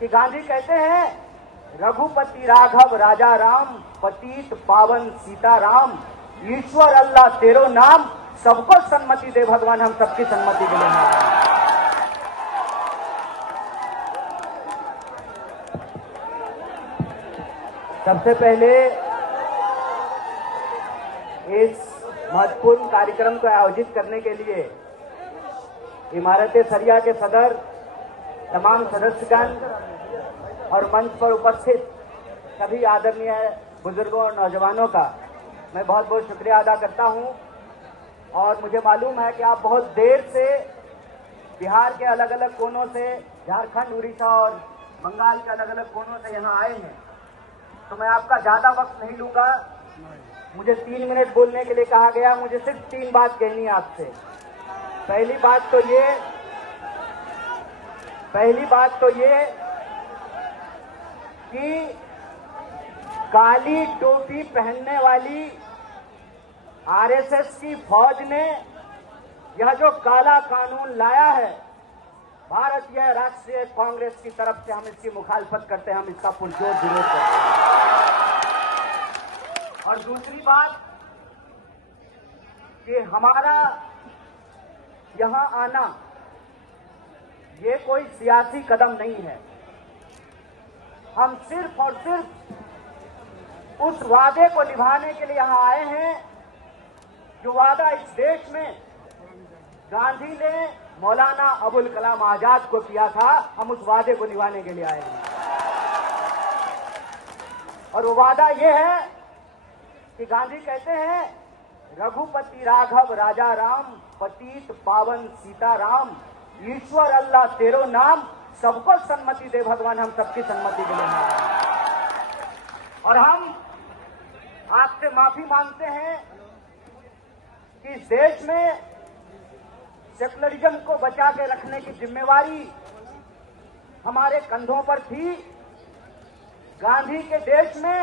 कि गांधी कहते हैं रघुपति राघव राजा राम, पतित पावन सीता राम, ईश्वर अल्लाह तेरो नाम, सबको सन्मति दे भगवान, हम सबकी सन्मति के लिए मांगते हैं। सबसे पहले इस महत्वपूर्ण कार्यक्रम को आयोजित करने के लिए इमारत-ए-सरिया के सदर, तमाम सदस्यगण और मंच पर उपस्थित सभी आदरणीय बुजुर्गों और नौजवानों का मैं बहुत बहुत शुक्रिया अदा करता हूं। और मुझे मालूम है कि आप बहुत देर से बिहार के अलग अलग कोनों से, झारखंड, उड़ीसा और बंगाल के अलग अलग कोनों से यहाँ आए हैं, तो मैं आपका ज्यादा वक्त नहीं लूंगा। मुझे 3 मिनट बोलने के लिए कहा गया, मुझे सिर्फ 3 बात कहनी है आपसे। पहली बात तो ये कि काली टोपी पहनने वाली आरएसएस की फौज ने यह जो काला कानून लाया है, भारतीय राष्ट्रीय कांग्रेस की तरफ से हम इसकी मुखालफत करते हैं, हम इसका पुरजोर विरोध करते हैं। और दूसरी बात कि हमारा यहां आना ये कोई सियासी कदम नहीं है। हम सिर्फ और सिर्फ उस वादे को निभाने के लिए यहां आए हैं जो वादा इस देश में गांधी ने मौलाना अबुल कलाम आजाद को किया था। हम उस वादे को निभाने के लिए आए हैं और वो वादा ये है कि गांधी कहते हैं रघुपति राघव राजा राम, पतित पावन सीता राम, ईश्वर अल्लाह तेरो नाम, सबको सन्मति दे भगवान, हम सबकी सन्मति के लिए मांगते हैं। और हम आपसे माफी मांगते हैं कि इस देश में सेकुलरिज्म को बचा के रखने की जिम्मेवारी हमारे कंधों पर थी। गांधी के देश में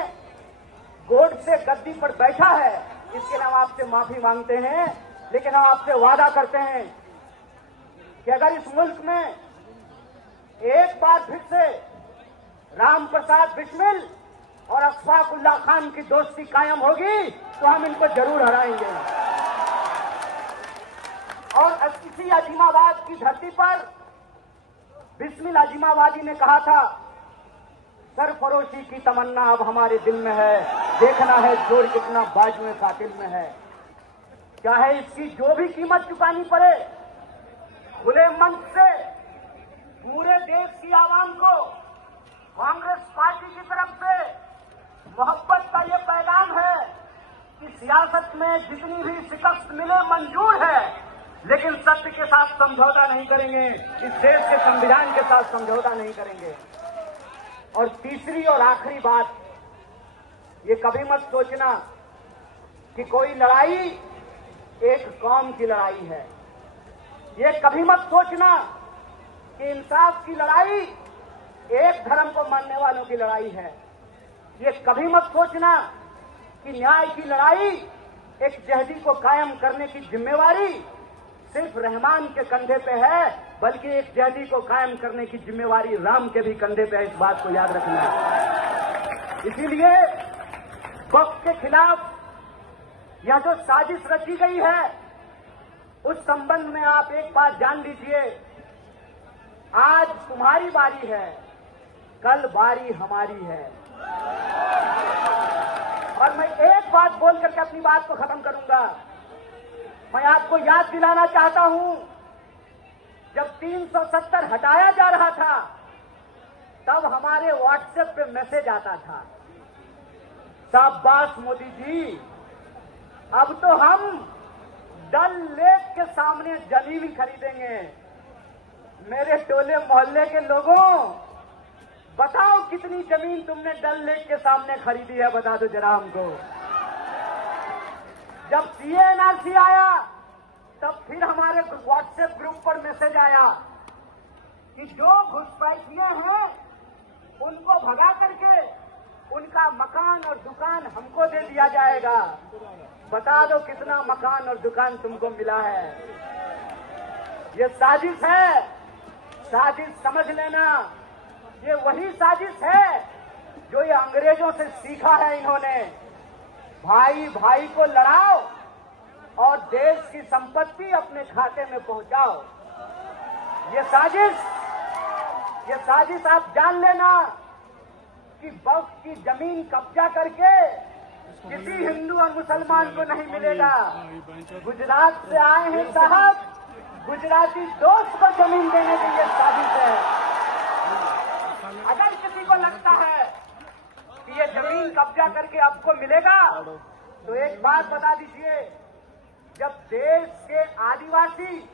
गोडसे गद्दी पर बैठा है, इसके लिए हम आपसे माफी मांगते हैं। लेकिन हम आपसे वादा करते हैं कि अगर इस मुल्क में एक बार फिर से राम प्रसाद बिस्मिल और अशफाकुल्लाह खान की दोस्ती कायम होगी तो हम इनको जरूर हराएंगे। और इसी अजीमाबाद की धरती पर बिस्मिल अजीमाबादी ने कहा था, सरफरोशी की तमन्ना अब हमारे दिल में है, देखना है जोर कितना बाजुए कातिल में है। चाहे इसकी जो भी कीमत चुकानी पड़े, खुले मंच से पूरे देश की आवाम को कांग्रेस पार्टी की तरफ से मोहब्बत का ये पैगाम है कि सियासत में जितनी भी शिकस्त मिले मंजूर है, लेकिन सत्य के साथ समझौता नहीं करेंगे, इस देश के संविधान के साथ समझौता नहीं करेंगे। और तीसरी और आखिरी बात, ये कभी मत सोचना कि कोई लड़ाई एक कौम की लड़ाई है। ये कभी मत सोचना कि इंसाफ की लड़ाई एक धर्म को मानने वालों की लड़ाई है। ये कभी मत सोचना कि न्याय की लड़ाई एक जहदी को कायम करने की जिम्मेवारी सिर्फ रहमान के कंधे पे है, बल्कि एक जहदी को कायम करने की जिम्मेवारी राम के भी कंधे पे है। इस बात को याद रखना है। इसीलिए वक्त के खिलाफ यह जो साजिश रची गई है, उस संबंध में आप एक बात जान लीजिए, आज तुम्हारी बारी है, कल बारी हमारी है। और मैं एक बात बोल करके अपनी बात को खत्म करूंगा। मैं आपको याद दिलाना चाहता हूं, जब 370 हटाया जा रहा था, तब हमारे व्हाट्सएप पे मैसेज आता था, शाबाश मोदी जी, अब तो हम डल लेक के सामने जमीन खरीदेंगे। मेरे टोले मोहल्ले के लोगों, बताओ कितनी जमीन तुमने डल लेक के सामने खरीदी है, बता दो जरा हमको। जब सीएनआरसी आया, तब फिर हमारे व्हाट्सएप ग्रुप पर मैसेज आया कि जो घुसपैठिए हैं उनको भगा करके उनका मकान और दुकान हमको दे दिया जाएगा। बता दो कितना मकान और दुकान तुमको मिला है। ये साजिश है, साजिश समझ लेना। ये वही साजिश है जो ये अंग्रेजों से सीखा है इन्होंने। भाई भाई को लड़ाओ और देश की संपत्ति अपने खाते में पहुंचाओ। ये साजिश आप जान लेना कि वक्फ की जमीन कब्जा करके किसी हिंदू और मुसलमान को नहीं मिलेगा। गुजरात से आए हैं साहब, गुजराती दोस्त को जमीन देने की ये साजिश है। अगर किसी को लगता है कि ये जमीन कब्जा करके आपको मिलेगा तो एक बात बता दीजिए, जब देश के आदिवासी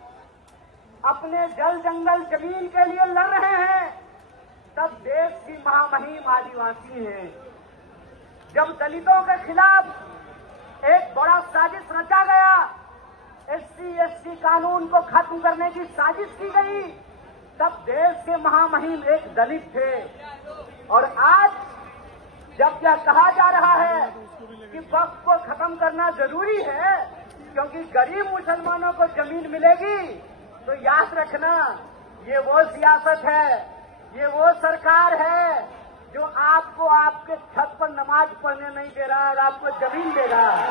अपने जल जंगल जमीन के लिए लड़ रहे हैं तब देश की महामहिम आदिवासी हैं। जब दलितों के खिलाफ एक बड़ा साजिश रचा गया, SC/ST कानून को खत्म करने की साजिश की गई, तब देश के महामहिम एक दलित थे। और आज जब यह कहा जा रहा है कि वक्फ को खत्म करना जरूरी है क्योंकि गरीब मुसलमानों को जमीन मिलेगी, तो याद रखना ये वो सियासत है, ये वो सरकार है जो आपको आपके छत पर नमाज पढ़ने नहीं दे रहा और आपको जमीन दे रहा है।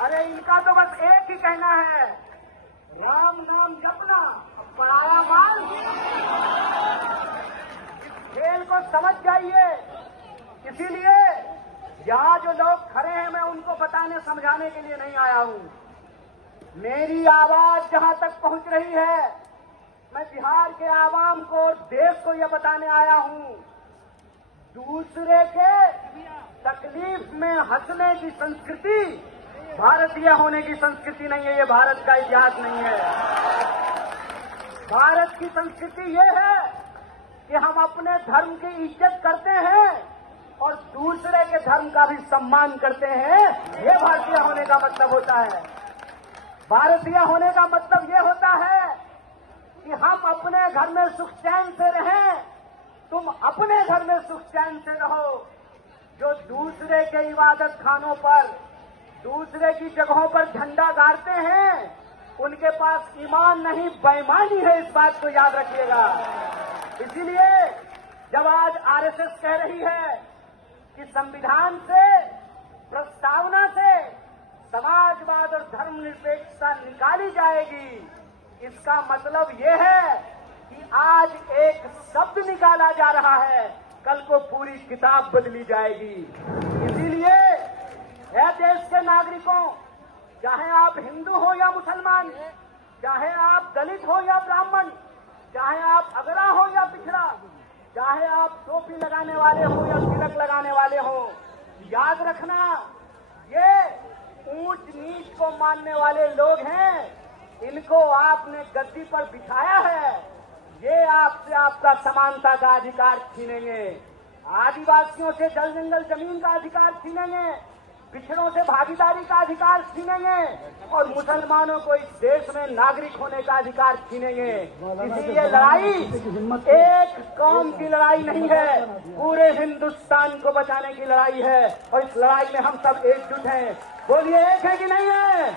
अरे इनका तो बस एक ही कहना है, राम नाम जपना, पराया माल। इस खेल को समझ जाइए। इसीलिए यहाँ जो लोग खड़े हैं मैं उनको बताने समझाने के लिए नहीं आया हूँ। मेरी आवाज जहाँ तक पहुँच रही है, मैं बिहार के आवाम को और देश को यह बताने आया हूँ, दूसरे के तकलीफ में हंसने की संस्कृति भारतीय होने की संस्कृति नहीं है। ये भारत का इतिहास नहीं है। भारत की संस्कृति ये है कि हम अपने धर्म की इज्जत करते हैं और दूसरे के धर्म का भी सम्मान करते हैं। ये भारतीय होने का मतलब होता है। भारतीय होने का मतलब ये होता है कि हम अपने घर में सुख चैन से रहें, तुम अपने घर में सुख चैन से रहो। जो दूसरे के इबादत खानों पर, दूसरे की जगहों पर झंडा गाड़ते हैं, उनके पास ईमान नहीं बेईमानी है, इस बात को याद रखिएगा। इसीलिए जब आज आरएसएस कह रही है कि संविधान से, प्रस्तावना से समाजवाद और धर्मनिरपेक्षता निकाली जाएगी, इसका मतलब ये है कि आज एक शब्द निकाला जा रहा है, कल को पूरी किताब बदली जाएगी। इसीलिए है देश के नागरिकों, चाहे आप हिंदू हो या मुसलमान, चाहे आप दलित हो या ब्राह्मण, चाहे आप अगड़ा हो या पिछड़ा, चाहे आप टोपी लगाने वाले हो या तिलक लगाने वाले हो, याद रखना ये ऊंच नीच को मानने वाले लोग हैं। इनको आपने गद्दी पर बिठाया है, ये आपसे आपका समानता का अधिकार छीनेंगे, आदिवासियों से जल जंगल जमीन का अधिकार छीनेंगे, पिछड़ों से भागीदारी का अधिकार छीनेंगे और मुसलमानों को इस देश में नागरिक होने का अधिकार छीनेंगे। इसलिए लड़ाई एक कौम की लड़ाई नहीं है, पूरे हिंदुस्तान को बचाने की लड़ाई है और इस लड़ाई में हम सब एकजुट हैं। बोलिए, एक है कि नहीं है?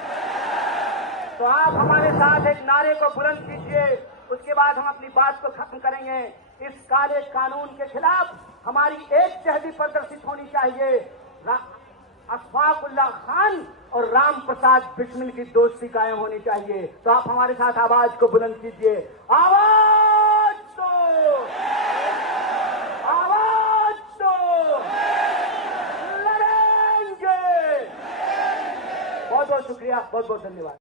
तो आप हमारे साथ एक नारे को बुलंद कीजिए, उसके बाद हम अपनी बात को खत्म करेंगे। इस काले कानून के खिलाफ हमारी एक जहदी प्रदर्शित होनी चाहिए। अशफाकुल्लाह खान और राम प्रसाद बिस्मिल की दोस्ती कायम होनी चाहिए। तो आप हमारे साथ आवाज को बुलंद कीजिए, आवाज दो, आवाज दो, लड़ेंगे। बहुत बहुत शुक्रिया, बहुत बहुत धन्यवाद।